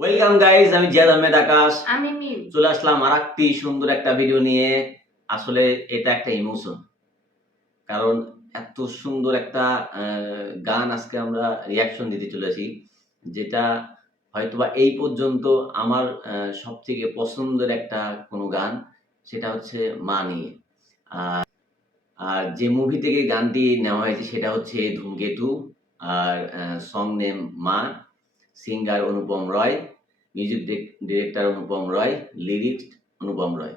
Welcome guys, আমি জিয়াদ আহমেদ আকাশ। আমি মিম। চলে আসলাম আরেকটি সুন্দর একটা ভিডিও নিয়ে। আসলে এটা একটা ইমোশন, কারণ এত সুন্দর একটা গান আজকে আমরা রিয়াকশন দিতে চলেছি, যেটা হয়তোবা এই পর্যন্ত আমার সবথেকে পছন্দের একটা কোনো গান, সেটা হচ্ছে মা নিয়ে। আর যে মুভি থেকে গানটি নেওয়া হয়েছে সেটা হচ্ছে ধূমকেতু। আর সং নেম মা, সিঙ্গার অনুপম রয়, মিউজিক ডিরেক্টর অনুপম রয়, লিরিক্স অনুপম রয়।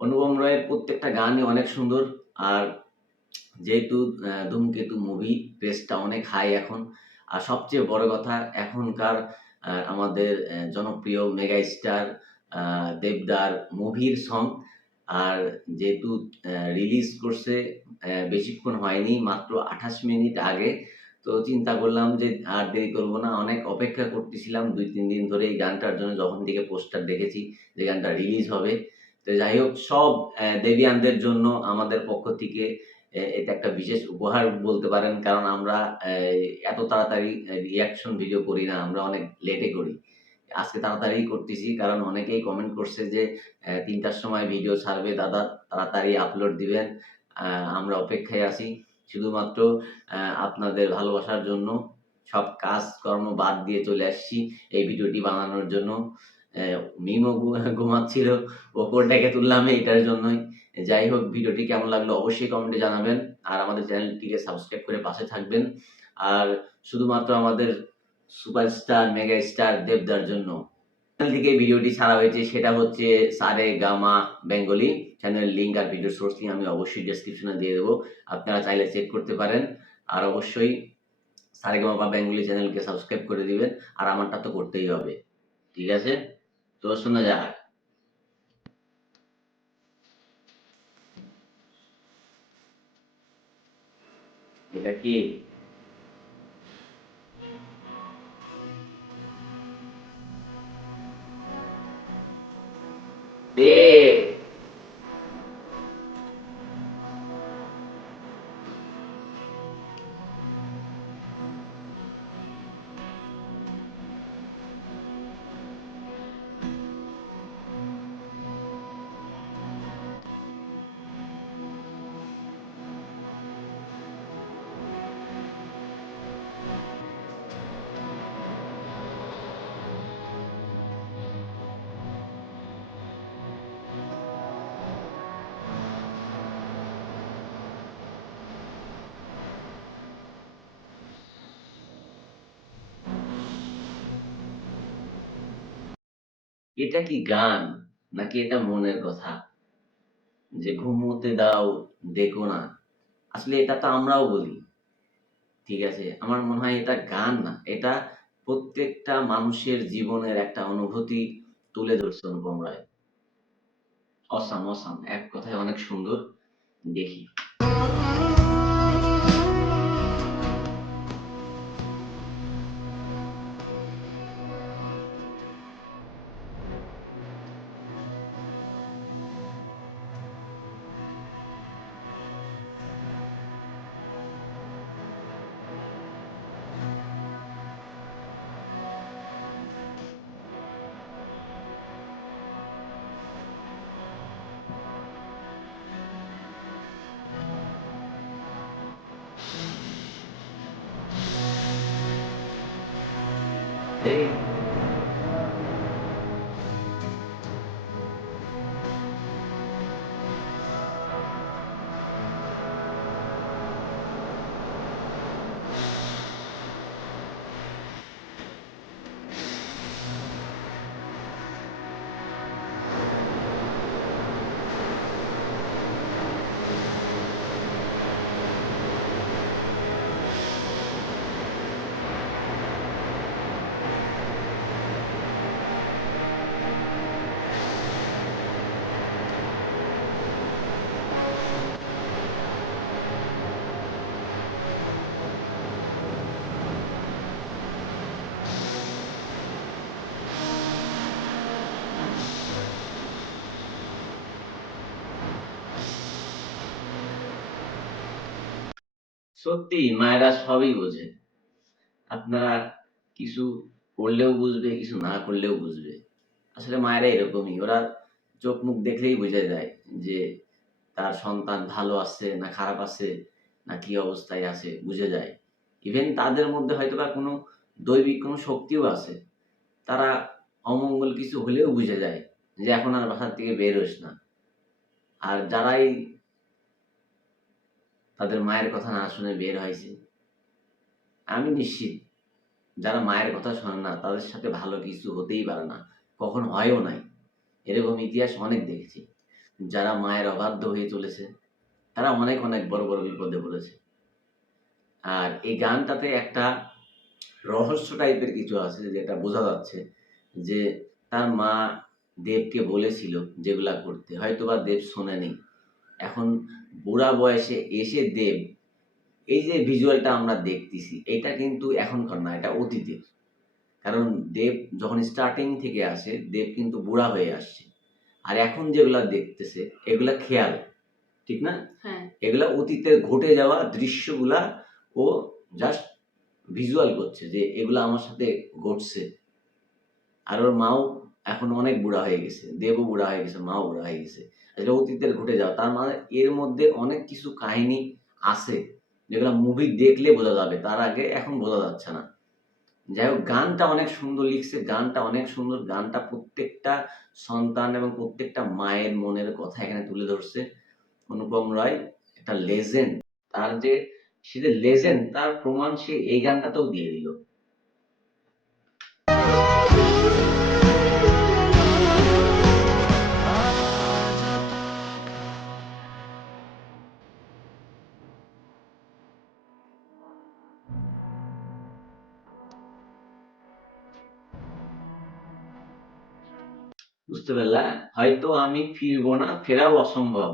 অনুপম রয়ের প্রত্যেকটা গানই অনেক সুন্দর। আর যেহেতু ধূমকেতু মুভি ক্রেজটা অনেক হাই এখন, আর সবচেয়ে বড় কথা এখনকার আমাদের জনপ্রিয় মেগা স্টার দেবদার মুভির সং। আর যেহেতু রিলিজ করছে বেশিক্ষণ হয়নি, মাত্র 28 মিনিট আগে, তো চিন্তা করলাম যে আর দেরি করবো না। অনেক অপেক্ষা করতেছিলাম 2-3 দিন ধরে এই গানটার জন্য, যখন থেকে পোস্টার দেখেছি যে গানটা রিলিজ হবে। তো যাই হোক, সব দেবিয়ানদের জন্য আমাদের পক্ষ থেকে এটা একটা বিশেষ উপহার বলতে পারেন, কারণ আমরা এত তাড়াতাড়ি রিয়াকশন ভিডিও করি না, আমরা অনেক লেটে করি। আজকে তাড়াতাড়ি করতেছি কারণ অনেকেই কমেন্ট করছে যে 3টার সময় ভিডিও ছাড়বে দাদা, তাড়াতাড়ি আপলোড দিবেন। আমরা অপেক্ষায় আছি শুধুমাত্র আপনাদের ভালোবাসার জন্য। সব কাজকর্ম বাদ দিয়ে চলে আসছি এই ভিডিওটি বানানোর জন্য। মিমও ঘুমাচ্ছিল, ওপর ডেকে তুললাম এইটার জন্যই। যাই হোক, ভিডিওটি কেমন লাগলো অবশ্যই কমেন্টে জানাবেন, আর আমাদের চ্যানেলটিকে সাবস্ক্রাইব করে পাশে থাকবেন। আর শুধুমাত্র আমাদের সুপারস্টার মেগা স্টার দেবদার জন্য চ্যানেল থেকে ভিডিওটি ছাড়া হয়েছে, সেটা হচ্ছে সারে গামা বেঙ্গলি। চ্যানেল লিঙ্ক আর ভিডিও সোর্স লিঙ্ক আমি অবশ্যই ডেসক্রিপশনে দিয়ে দেবো, আপনারা চাইলে চেক করতে পারেন। আর অবশ্যই সারে গামা বেঙ্গলি চ্যানেলকে সাবস্ক্রাইব করে দিবেন, আর আমারটা তো করতেই হবে। ঠিক আছে, তো শোনা যাক। এটা কি দে? এটা কি গান নাকি এটা মনের কথা? যে ঘুমোতে দাও, দেখো না, আসলে এটা তো আমরাও বলি। ঠিক আছে, আমার মনে হয় এটা গান না, এটা প্রত্যেকটা মানুষের জীবনের একটা অনুভূতি তুলে ধরছে অনুপম রায়। অসাম অসাম, এক কথায় অনেক সুন্দর। দেখি। এই সত্যি মায়েরা সবই বোঝে। আপনারা কিছু করলেও বুঝবে, কিছু না করলেও বুঝবে। আসলে মায়েরা এরকমই, ওরা চোখ মুখ দেখলেই বোঝা যায় যে তার সন্তান ভালো আছে না খারাপ আছে না কি অবস্থায় আছে, বুঝে যায়। ইভেন তাদের মধ্যে হয়তোবা কোনো দৈবিক কোনো শক্তিও আছে, তারা অমঙ্গল কিছু হলেও বুঝে যায় যে এখন আর বাসার থেকে বের হোস না। আর যারাই তাদের মায়ের কথা না শুনে বের হয়েছে, আমি নিশ্চিত যারা মায়ের কথা শোনে না তাদের সাথে ভালো কিছু হতেই পারে না, কখনো হয়ও নাই। এরকম ইতিহাস অনেক দেখেছি। যারা মায়ের অবাধ্য হয়ে চলেছে তারা অনেক অনেক বড় বড় বিপদে পড়েছে। আর এই গানটাতে একটা রহস্য টাইপের কিছু আছে যেটা বোঝা যাচ্ছে যে তার মা দেবকে বলেছিল যেগুলা করতে, হয়তোবা দেব শোনেনি। এখন বুড়া বয়সে এসে দেব এই যে ভিজুয়ালটা আমরা দেখতেছি এটা কিন্তু এখনকার না, এটা অতীতের। কারণ দেব যখন স্টার্টিং থেকে আসে দেব কিন্তু বুড়া হয়ে আসছে, আর এখন যেগুলা দেখতেছে এগুলা খেয়াল, ঠিক না? হ্যাঁ, এগুলা অতীতে ঘটে যাওয়া দৃশ্যগুলা ও জাস্ট ভিজুয়াল করছে যে এগুলা আমার সাথে ঘটছে। আর ওর মাও এখন অনেক বুড়া হয়ে গেছে, দেবও বুড়া হয়ে গেছে, মাও বুড়া হয়ে গেছে। এটা অতীতের ঘটে যাওয়া, তার মানে এর মধ্যে অনেক কিছু কাহিনী আছে যেগুলো মুভি দেখলে বোঝা যাবে, তার আগে এখন বোঝা যাচ্ছে না। যাই হোক, গানটা অনেক সুন্দর লিখছে, গানটা অনেক সুন্দর, গানটা প্রত্যেকটা সন্তান এবং প্রত্যেকটা মায়ের মনের কথা এখানে তুলে ধরছে। অনুপম রায় একটা লেজেন্ড, তার যে সে যে লেজেন্ড তার প্রমাণ সে এই গানটাতেও দিয়ে দিল। বুঝতে পারলা? হয়তো আমি ফিরবো না, ফেরাও অসম্ভব।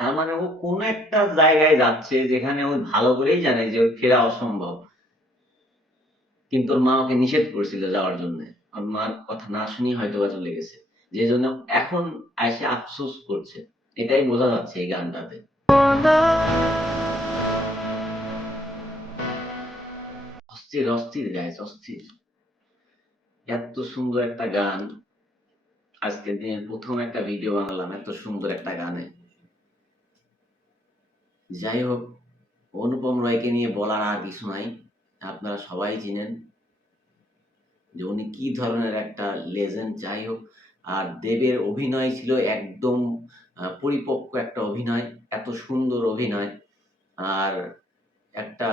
তার মানে ও কোন একটা জায়গায় যাচ্ছে যেখানে ও ভালো করেই জানে যে ওর ফেরা অসম্ভব, কিন্তু ওর মা ওকে নিষেধ করেছিল যাওয়ার জন্য। ওর মার কথা না শুনেই হয়তো বা চলে গেছে, যে জন্য এখন এসে আফসোস করছে। এটাই বোঝা যাচ্ছে এই গানটাতে। অস্থির অস্থির গাইস, অস্থির। এত সুন্দর একটা গান, আজকের দিনে প্রথম একটা ভিডিও বানালাম এত সুন্দর একটা গানে। যাই হোক, অনুপম রয়কে নিয়ে বলার আর কিছু নাই, আপনারা সবাই চিনেন যে উনি কি ধরনের একটা লেজেন্ড। যাই হোক, আর দেবের অভিনয় ছিল একদম পরিপক্ক একটা অভিনয়, এত সুন্দর অভিনয়। আর একটা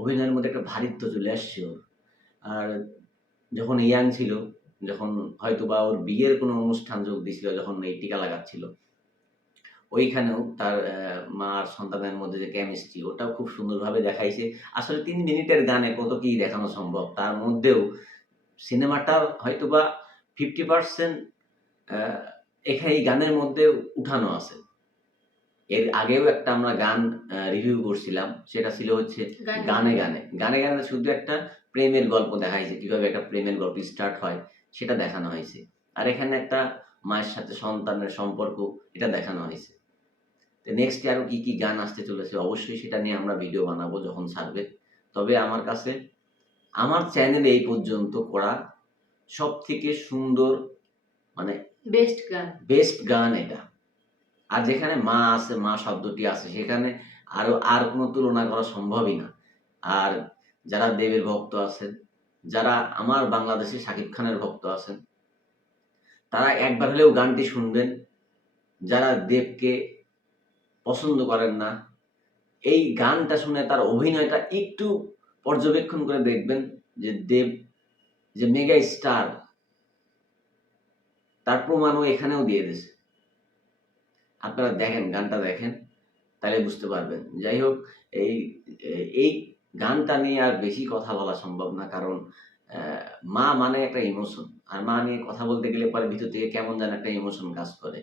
অভিনয়ের মধ্যে একটা ভারিত্ব চলে আসছে ওর। আর যখন ইয়াং ছিল, যখন হয়তোবা ওর বিয়ের কোনো অনুষ্ঠান যোগ দিছিল, যখন এই টিকা লাগাচ্ছিল, ওইখানেও তার মা আর সন্তানের মধ্যে যে কেমিস্ট্রি ওটাও খুব সুন্দরভাবে দেখাইছে। আসলে ৩ মিনিটের গানে কত কি দেখানো সম্ভব, তার মধ্যেও সিনেমাটার হয়তোবা 50% এখানে এই গানের মধ্যে উঠানো আছে। এর আগেও একটা আমরা গান রিভিউ করছিলাম, সেটা ছিল হচ্ছে গানে গানে। গানে গানে শুধু একটা প্রেমের গল্প দেখাইছে, কিভাবে একটা প্রেমের গল্প স্টার্ট হয় সেটা দেখানো হয়েছে। আর এখানে একটা মায়ের সাথে সন্তানের সম্পর্ক, এটা দেখানো হয়েছে। নেক্সট আরো কি কি গান আসতে চলেছে অবশ্যই সেটা নিয়ে আমরা ভিডিও বানাবো যখন ছাড়বে। তবে আমার কাছে আমার চ্যানেলে এই পর্যন্ত করা সব থেকে সুন্দর, মানে বেস্ট গান এটা। আর যেখানে মা আছে, মা শব্দটি আছে, সেখানে আর কোনো তুলনা করা সম্ভবই না। আর যারা দেবের ভক্ত আছেন, যারা আমার বাংলাদেশে শাকিব খানের ভক্ত আছেন, তারা একবার হলেও গানটি শুনবেন। যারা দেবকে পছন্দ করেন না, এই গানটা শুনে তার অভিনয়টা একটু পর্যবেক্ষণ করে দেখবেন যে দেব যে মেগা স্টার, তার প্রমাণও এখানেও দিয়ে দিয়েছে। আপনারা দেখেন, গানটা দেখেন, তাহলে বুঝতে পারবেন। যাই হোক, এই এই গানটা নিয়ে আর বেশি কথা বলা সম্ভব না, কারণ মা মানে একটা ইমোশন, আর মা নিয়ে কথা বলতে গেলে পরে ভিতর থেকে কেমন যেন একটা ইমোশন কাজ করে।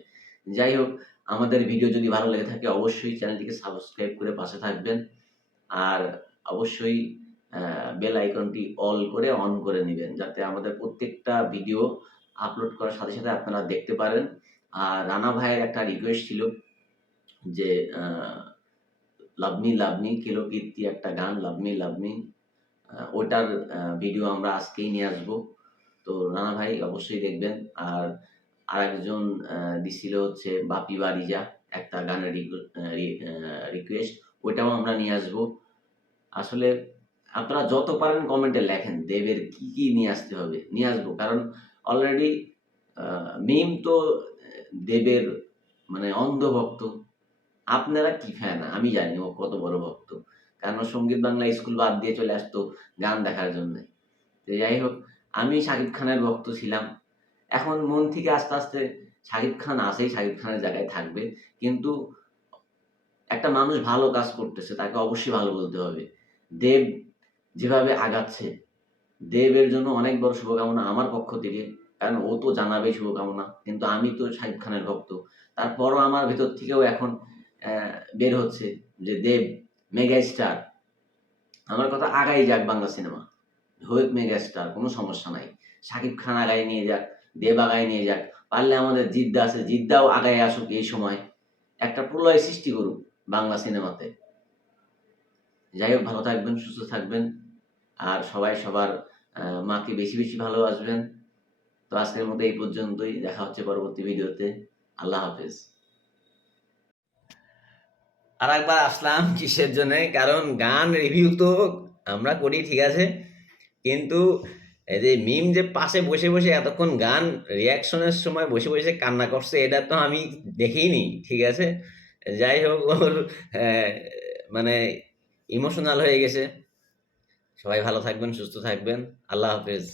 যাই হোক, আমাদের ভিডিও যদি ভালো লেগে থাকে অবশ্যই চ্যানেলটিকে সাবস্ক্রাইব করে পাশে থাকবেন। আর অবশ্যই বেল আইকনটি অল করে অন করে নেবেন, যাতে আমাদের প্রত্যেকটা ভিডিও আপলোড করার সাথে সাথে আপনারা দেখতে পারেন। আর রানা ভাইয়ের একটা রিকোয়েস্ট ছিল যে লাভ মি লাভ মি কেলো কীর্তি একটা গান, লাভ মি লাভ মি, ওটার ভিডিও আমরা আজকেই নিয়ে আসবো। তো রানা ভাই অবশ্যই দেখবেন। আর আরেকজন দিছিল হচ্ছে বাপি বারিজা একটা গানের রিকোয়েস্ট, ওইটাও আমরা নিয়ে আসবো। আসলে আপনারা যত পারেন কমেন্টে লেখেন দেবের কি, কি নিয়ে আসতে হবে, নিয়ে আসবো। কারণ অলরেডি মিম তো দেবের মানে অন্ধ ভক্ত। আপনারা কি ফ্যান আমি জানি ও কত বড় ভক্ত। কারণ ও সঙ্গীত বাংলা স্কুল বাদ দিয়ে চলে আসতো গান দেখার জন্যে। তো যাই হোক, আমি শাকিব খানের ভক্ত ছিলাম। এখন মন থেকে আস্তে, আস্তে শাকিব খান আছেই, শাকিব খানের জায়গায় থাকবে। কিন্তু একটা মানুষ ভালো কাজ করতেছে, তাকে অবশ্যই ভালো বলতে হবে। দেব যেভাবে আগাচ্ছে, দেবের জন্য অনেক বড় শুভকামনা আমার পক্ষ থেকে। কারণ ও তো জানাবেই শুভকামনা। কিন্তু আমি তো শাকিব খানের ভক্ত। তারপরও আমার ভেতর থেকেও এখন অ্যা বের হচ্ছে যে দেব মেগা স্টার। আমার কথা আগাই যাক বাংলা সিনেমা। হোক মেগা স্টার, কোনো সমস্যা নাই। শাকিব খান আগায় নিয়ে যাক, দেব আগায় নিয়ে যাক। পারলে আমাদের জিদ্দা আছে, জিদ্দাও আগায় আসুক এই সময়। একটা প্রলয় সৃষ্টি করুক বাংলা সিনেমাতে। যাই হোক, ভালো থাকবেন, সুস্থ থাকবেন। আর সবাই সবার মাকে বেশি, বেশি ভালোবাসবেন। তো আজকের মতো এই পর্যন্তই। দেখা হচ্ছে পরবর্তী ভিডিওতে। আল্লাহ হাফেজ। আরেকবার আসলাম কিসের জন্যে? কারণ গান রিভিউ তো আমরা করি ঠিক আছে, কিন্তু এই যে মিম যে পাশে বসে, বসে এতক্ষণ গান রিঅ্যাকশনের সময় বসে, বসে কান্না করছে এটা তো আমি দেখিনি, ঠিক আছে? যাই হোক, ওর অ্যা মানে ইমোশনাল হয়ে গেছে। সবাই ভালো থাকবেন, সুস্থ থাকবেন। আল্লাহ হাফেজ।